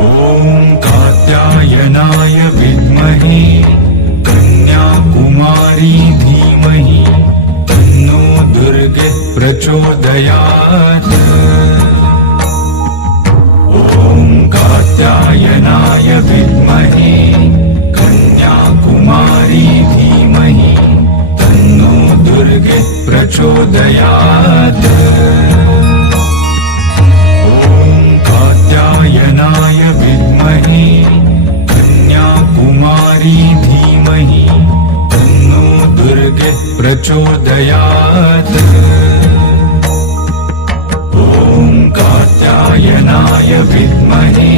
ॐ कात्यायनाय विद्महे कन्याकुमारी धीमहि तन्नो दुर्गे प्रचोदयात्। ॐ कात्यायनाय विद्महे कन्याकुमारी धीमहि तन्नो दुर्गे प्रचोदयात्। कात्यायनाय विद्महे कन्याकुमारी धीमहि तन्नो दुर्गे प्रचोदयात्। ॐ कात्यायनाय विद्महे